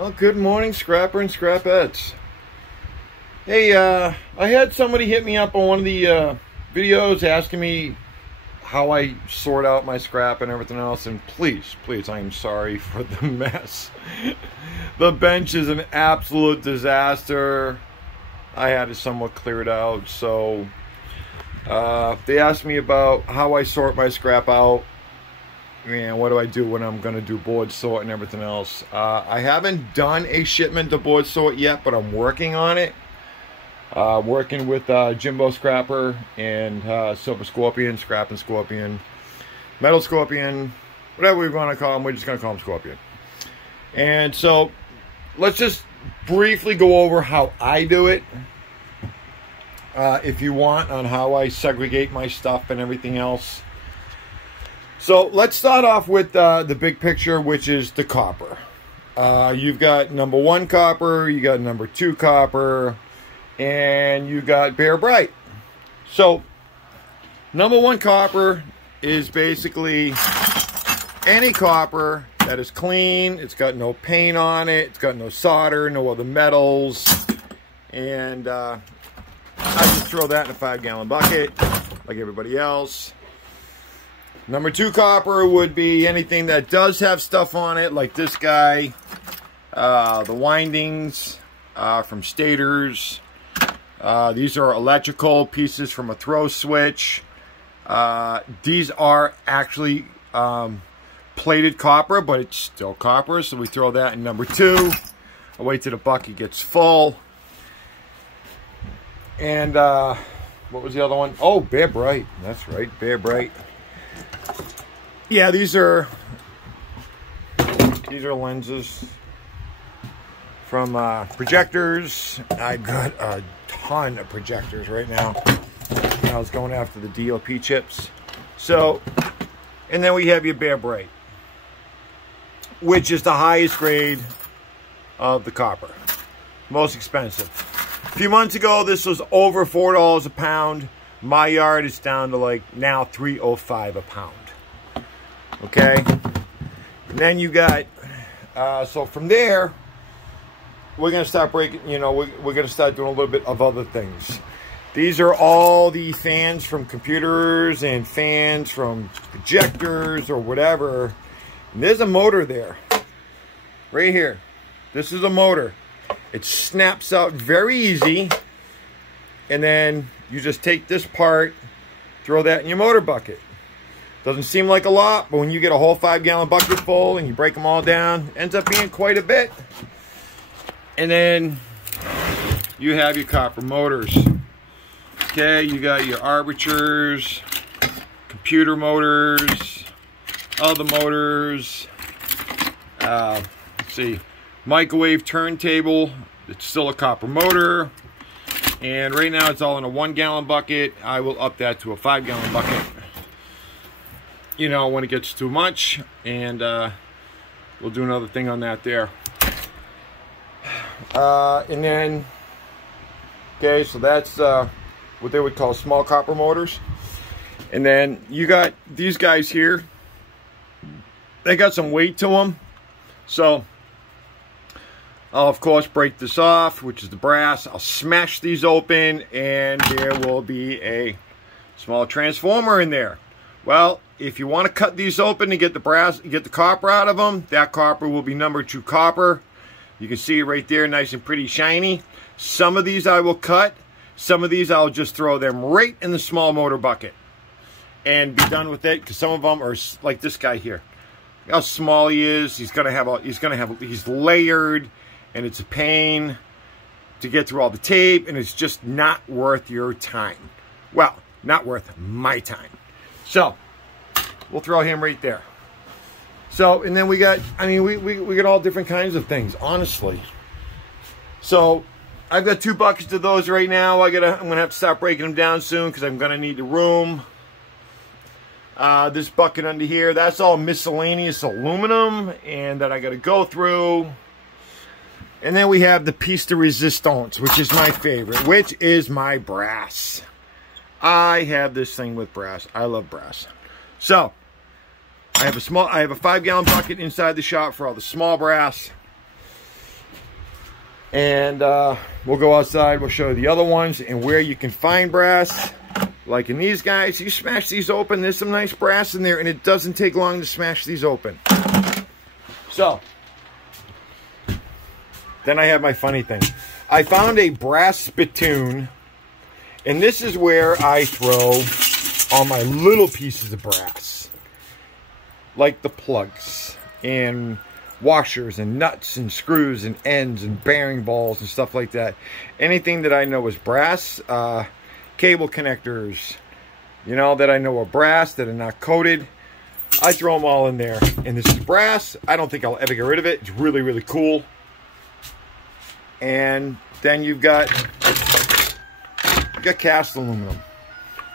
Well, good morning, Scrapper and Scrapettes. Hey, I had somebody hit me up on one of the videos asking me how I sort out my scrap and everything else, and please, I am sorry for the mess. The bench is an absolute disaster. I had it somewhat cleared out, so they asked me about how I sort my scrap out. And what do I do when I'm going to do board sort and everything else? I haven't done a shipment to board sort yet, but I'm working on it. Working with Jimbo Scrapper and Silver Scorpion, Scrap and Scorpion, Metal Scorpion, whatever we want to call him, we're just going to call him Scorpion. And so, let's just briefly go over how I do it. If you want, on how I segregate my stuff and everything else. So let's start off with the big picture, which is the copper. You've got number 1 copper, you got number 2 copper, and you got bare bright. So number 1 copper is basically any copper that is clean. It's got no paint on it. It's got no solder, no other metals. And I just throw that in a 5-gallon bucket like everybody else. Number 2 copper would be anything that does have stuff on it, like this guy, the windings from stators. These are electrical pieces from a throw switch. These are actually plated copper, but it's still copper, so we throw that in number 2. I'll wait till the bucket gets full. And what was the other one? Oh, bare bright. That's right, bare bright. Yeah, these are lenses from projectors. I've got a ton of projectors right now. I was going after the DOP chips. So, and then we have your bare bright, which is the highest grade of the copper, most expensive. A few months ago, this was over $4 a pound. My yard is down to like now $3.05 a pound. Okay, and then you got, so from there, we're going to start breaking, you know, we're going to start doing a little bit of other things. These are all the fans from computers and fans from projectors or whatever. And there's a motor there, right here. This is a motor. It snaps out very easy. And then you just take this part, throw that in your motor bucket. Doesn't seem like a lot, but when you get a whole 5-gallon bucket full and you break them all down, it ends up being quite a bit. And then you have your copper motors. Okay, you got your armatures, computer motors, other motors. Let's see, microwave turntable. It's still a copper motor. And right now it's all in a 1-gallon bucket. I will up that to a 5-gallon bucket, you know, when it gets too much, and we'll do another thing on that there. And then, okay, so that's what they would call small copper motors. And then you got these guys here. They got some weight to them, so I'll of course break this off, which is the brass. I'll smash these open, and there will be a small transformer in there. Well, if you want to cut these open and get the brass, get the copper out of them, that copper will be number 2 copper. You can see it right there, nice and pretty shiny. Some of these I will cut. Some of these I'll just throw them right in the small motor bucket and be done with it. Because some of them are like this guy here. Look how small he is. He's layered, and it's a pain to get through all the tape, and it's just not worth your time. Well, not worth my time. So we'll throw him right there. So, and then we got, I mean, we got all different kinds of things, honestly. So I've got 2 buckets of those right now. I'm gonna have to start breaking them down soon because I'm gonna need the room. This bucket under here, that's all miscellaneous aluminum, and that I gotta go through. And then we have the piece de resistance, which is my favorite, which is my brass. I have this thing with brass. I love brass. So I have a 5-gallon bucket inside the shop for all the small brass. And we'll go outside. We'll show you the other ones and where you can find brass. Like in these guys, you smash these open. There's some nice brass in there, and it doesn't take long to smash these open. So, then I have my funny thing. I found a brass spittoon, and this is where I throw all my little pieces of brass. Like the plugs, and washers, and nuts, and screws, and ends, and bearing balls, and stuff like that. Anything that I know is brass, cable connectors, you know, that I know are brass, that are not coated, I throw them all in there. And this is brass. I don't think I'll ever get rid of it. It's really, really cool. And then you've got cast aluminum.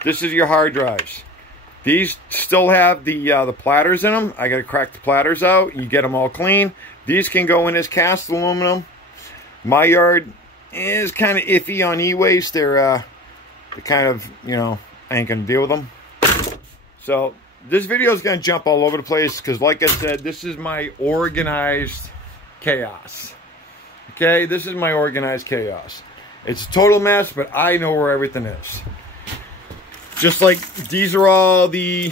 This is your hard drives. These still have the platters in them. I got to crack the platters out. You get them all clean. These can go in as cast aluminum. My yard is kind of iffy on e-waste. They're kind of, you know, I ain't going to deal with them. So this video is going to jump all over the place because, like I said, this is my organized chaos. Okay, this is my organized chaos. It's a total mess, but I know where everything is. Just like these are all the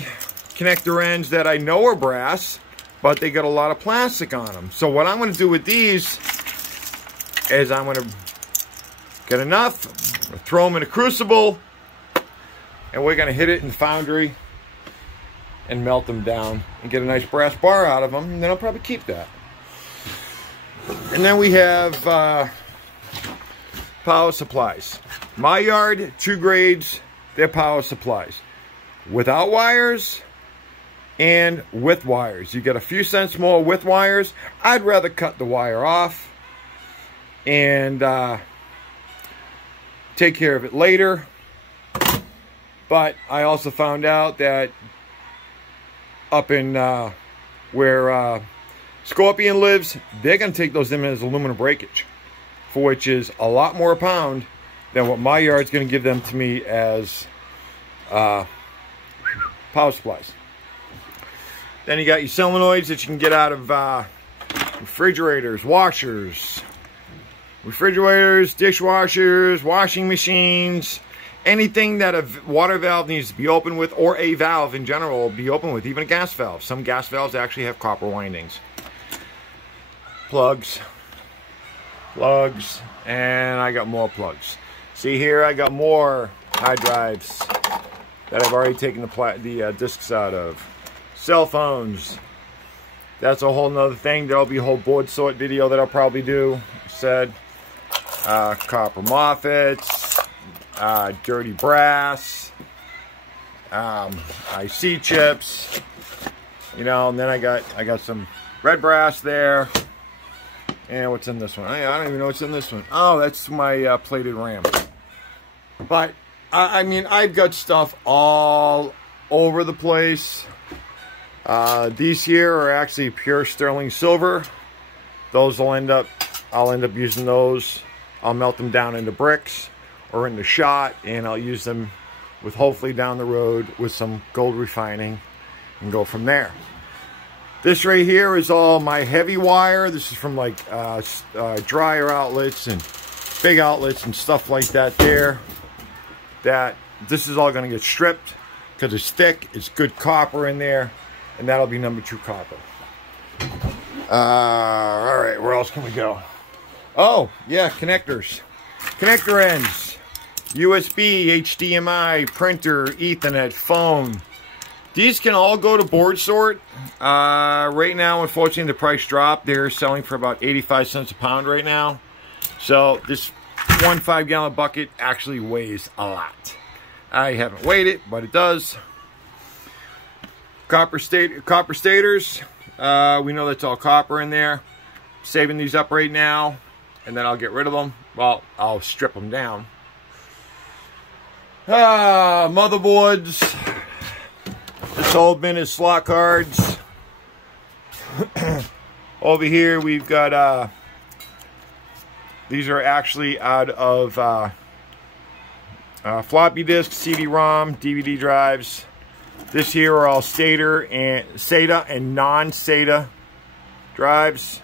connector ends that I know are brass, but they got a lot of plastic on them. So what I'm going to do with these is I'm going to get enough, throw them in a crucible, and we're going to hit it in foundry and melt them down and get a nice brass bar out of them, and then I'll probably keep that. And then we have power supplies. My yard, 2 grades, they're power supplies. Without wires and with wires. You get a few cents more with wires. I'd rather cut the wire off and take care of it later. But I also found out that up in where Scorpion lives, they're going to take those in as aluminum breakage, for which is a lot more a pound than what my yard's going to give them to me as power supplies. Then you got your solenoids that you can get out of refrigerators, washers, dishwashers, washing machines, anything that a water valve needs to be open with, or a valve in general will be open with, even a gas valve. Some gas valves actually have copper windings. Plugs, and I got more plugs. See here, I got more hard drives that I've already taken the discs out of. Cell phones. That's a whole nother thing. There'll be a whole board sort video that I'll probably do. Said copper moffets, dirty brass, IC chips. You know, and then I got some red brass there. And what's in this one? I don't even know what's in this one. Oh, that's my plated RAM. But, I mean, I've got stuff all over the place. These here are actually pure sterling silver. Those will I'll end up using those. I'll melt them down into bricks or into shot, and I'll use them with, hopefully down the road, with some gold refining and go from there. This right here is all my heavy wire. This is from like dryer outlets and big outlets and stuff like that there. This is all going to get stripped because it's thick. It's good copper in there. And that'll be number 2 copper. All right, where else can we go? Oh, yeah, connectors. Connector ends. USB, HDMI, printer, Ethernet, phone. These can all go to board sort. Right now, unfortunately, the price dropped. They're selling for about 85 cents a pound right now. So this one 5-gallon bucket actually weighs a lot. I haven't weighed it, but it does. Copper stators. We know that's all copper in there. Saving these up right now, and then I'll get rid of them. Well, I'll strip them down. Motherboards. This old bin is slot cards. Over here we've got these are actually out of floppy disks, CD-ROM, DVD drives. This here are all SATA and non-SATA drives.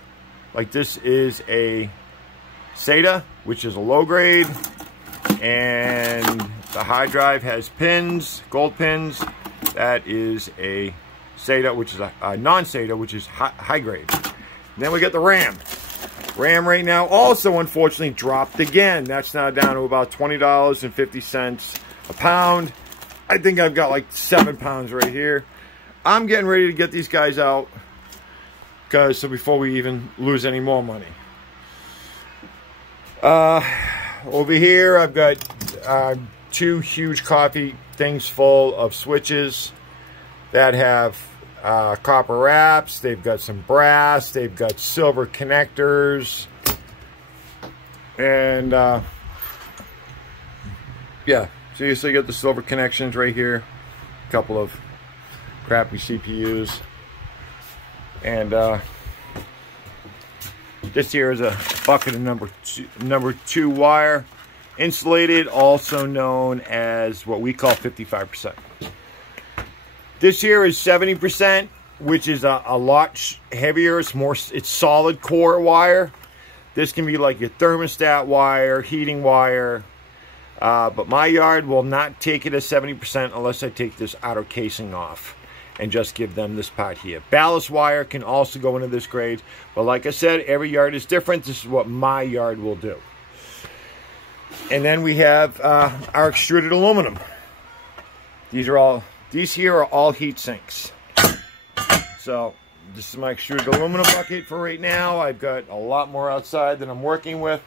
Like this is a SATA, which is a low grade, and the hard drive has pins, gold pins. That is a SATA, which is a non-SATA, which is high grade. Then we got the RAM. RAM right now also unfortunately dropped again. That's now down to about $20.50 a pound. I think I've got like 7 pounds right here. I'm getting ready to get these guys out so before we even lose any more money. Over here I've got 2 huge coffee things full of switches that have copper wraps. They've got some brass. They've got silver connectors. And yeah, so you got the silver connections right here. A couple of crappy CPUs. And this here is a bucket of number two wire. Insulated, also known as what we call 55%. This here is 70%, which is a lot heavier. It's solid core wire. This can be like your thermostat wire, heating wire. But my yard will not take it as 70% unless I take this outer casing off and just give them this part here. Ballast wire can also go into this grade. But like I said, every yard is different. This is what my yard will do. And then we have our extruded aluminum. These here are all heat sinks. So this is my extruded aluminum bucket for right now. I've got a lot more outside that I'm working with.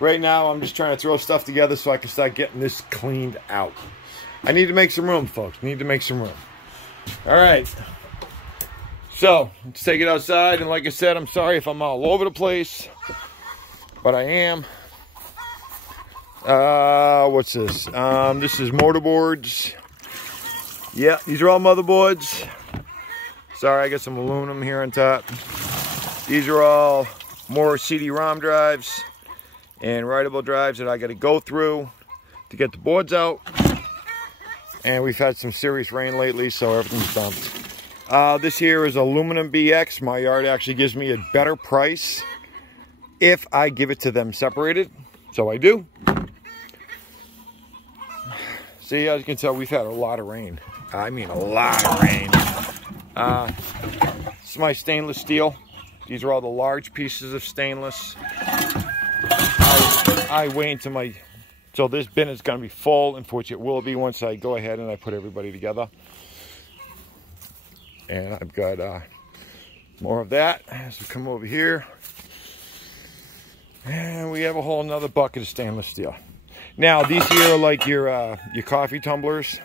Right now I'm just trying to throw stuff together so I can start getting this cleaned out. I need to make some room, folks. Need to make some room. All right. So let's take it outside. And like I said, I'm sorry if I'm all over the place, but I am. What's this? This is motorboards. Yeah, these are all motherboards. Sorry, I got some aluminum here on top. These are all more CD-ROM drives and writable drives that I got to go through to get the boards out. And we've had some serious rain lately, so everything's dumped. This here is aluminum BX. My yard actually gives me a better price if I give it to them separated. So I do. See, as you can tell, we've had a lot of rain. I mean, a lot of rain. This is my stainless steel. These are all the large pieces of stainless. I wait until so this bin is going to be full, and which it will be once I go ahead and I put everybody together. And I've got more of that as we come over here. And we have a whole nother bucket of stainless steel. Now, these here are like your coffee tumblers.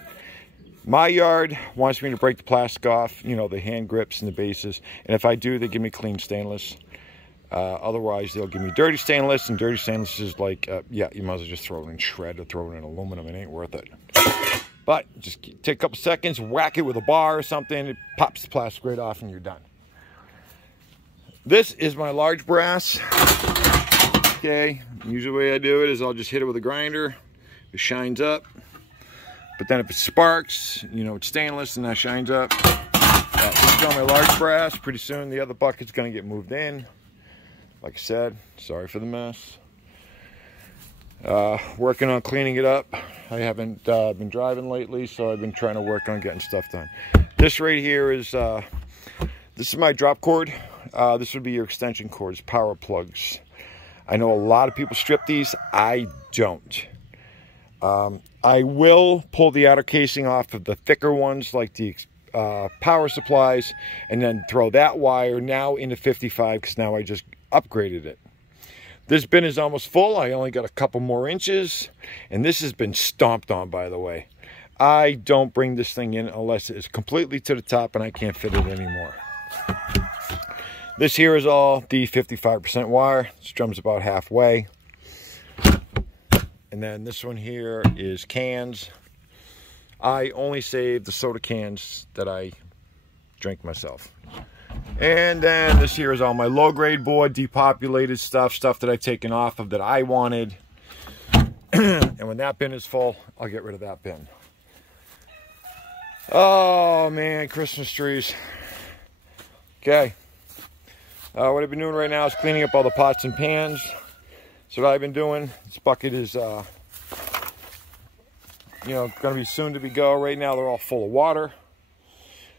My yard wants me to break the plastic off, you know, the hand grips and the bases. And if I do, they give me clean stainless. Otherwise, they'll give me dirty stainless. And dirty stainless is like, yeah, you might as well just throw it in shred or throw it in aluminum. It ain't worth it. But just take a couple seconds, whack it with a bar or something. It pops the plastic right off and you're done. This is my large brass. Okay, usually the way I do it is I'll just hit it with a grinder. It shines up. But then if it sparks, you know, it's stainless and that shines up. This is on my large brass. Pretty soon the other bucket's going to get moved in. Like I said, sorry for the mess. Working on cleaning it up. I haven't been driving lately, so I've been trying to work on getting stuff done. This right here is, this is my drop cord. This would be your extension cords, power plugs. I know a lot of people strip these. I don't. I will pull the outer casing off of the thicker ones like the power supplies and then throw that wire now into 55 because now I just upgraded it. This bin is almost full. I only got a couple more inches and this has been stomped on, by the way. I don't bring this thing in unless it is completely to the top and I can't fit it anymore. This here is all the 55% wire. This drum's about halfway. And then this one here is cans. I only save the soda cans that I drink myself. And then this here is all my low grade board, depopulated stuff that I've taken off of that I wanted. And when that bin is full, I'll get rid of that bin. Oh man, Christmas trees. Okay. What I've been doing right now is cleaning up all the pots and pans. So what I've been doing, this bucket is, you know, going to be soon to be go. Right now they're all full of water.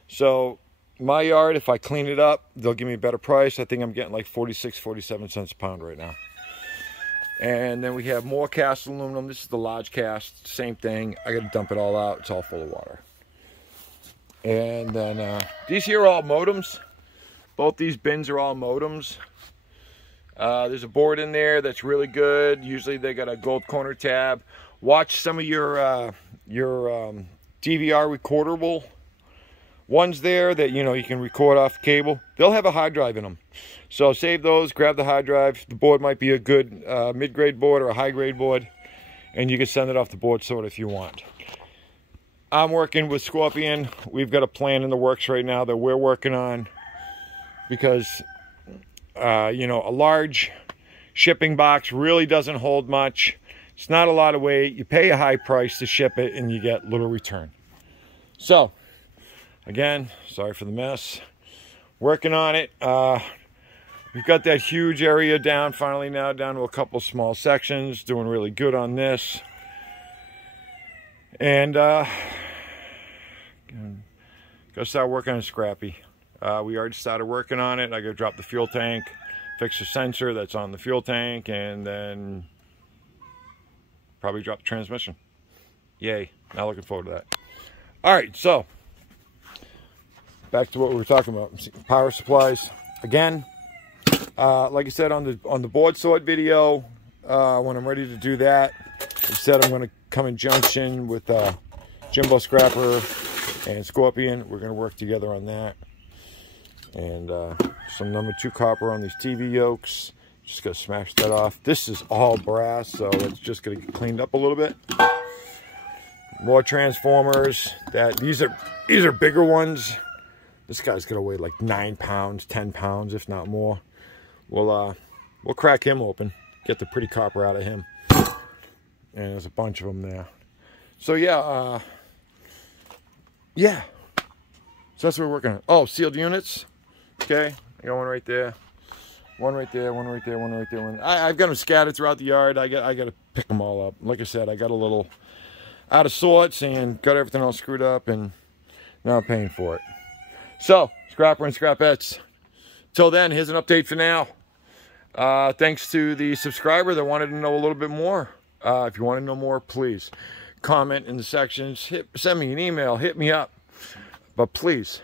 So my yard, if I clean it up, they'll give me a better price. I think I'm getting like 46, 47 cents a pound right now. And then we have more cast aluminum. This is the large cast, same thing. I got to dump it all out. It's all full of water. And then these here are all modems. Both these bins are all modems. There's a board in there that's really good. Usually they got a gold corner tab. Watch some of your DVR recordable ones there that, you know, you can record off cable. They'll have a hard drive in them. So save those, grab the hard drive. The board might be a good mid-grade board or a high-grade board, and you can send it off the board sort if you want. I'm working with Scorpion. We've got a plan in the works right now that we're working on because, you know, a large shipping box really doesn't hold much. It's not a lot of weight. You pay a high price to ship it, and you get little return. So, again, sorry for the mess. Working on it. We've got that huge area down finally now, down to a couple small sections. Doing really good on this. And gotta start working on Scrappy. We already started working on it. I gotta drop the fuel tank, fix the sensor that's on the fuel tank, and then probably drop the transmission. Yay. Now looking forward to that. Alright, so back to what we were talking about. Power supplies. Again, like I said on the board sort video, when I'm ready to do that, I said I'm going to come in junction with Jimbo Scrapper and Scorpion. We're going to work together on that. And some number 2 copper on these TV yokes. Just going to smash that off. This is all brass, so it's just going to get cleaned up a little bit. More transformers. These are bigger ones. This guy's gonna weigh like 9 pounds, 10 pounds, if not more. We'll crack him open, get the pretty copper out of him. And there's a bunch of them there. So yeah, so that's what we're working on. Oh, sealed units. Okay, I got one right there. One right there, one right there, one right there. One. I've got them scattered throughout the yard. I got to pick them all up. Like I said, I got a little out of sorts and got everything all screwed up, and now I'm paying for it. So, Scrapper and Scrapettes. Till then, here's an update for now. Thanks to the subscriber that wanted to know a little bit more. If you want to know more, please comment in the sections. Send me an email. Hit me up. But please,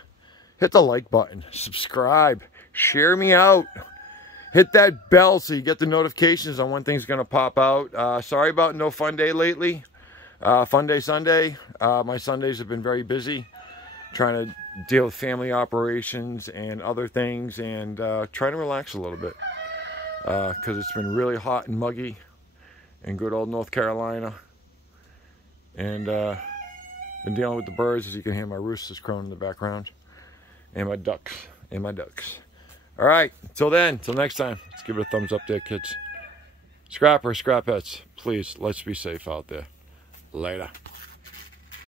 hit the like button. Subscribe. Share me out. Hit that bell so you get the notifications on when things are going to pop out. Sorry about no fun day lately. Fun day Sunday. My Sundays have been very busy, trying to deal with family operations and other things, and trying to relax a little bit because it's been really hot and muggy in good old North Carolina, and been dealing with the birds. As you can hear, my roosters crowing in the background, and my ducks. All right, till then, till next time, let's give it a thumbs up there, kids. Scrapper, Scrapettes, please, let's be safe out there. Later.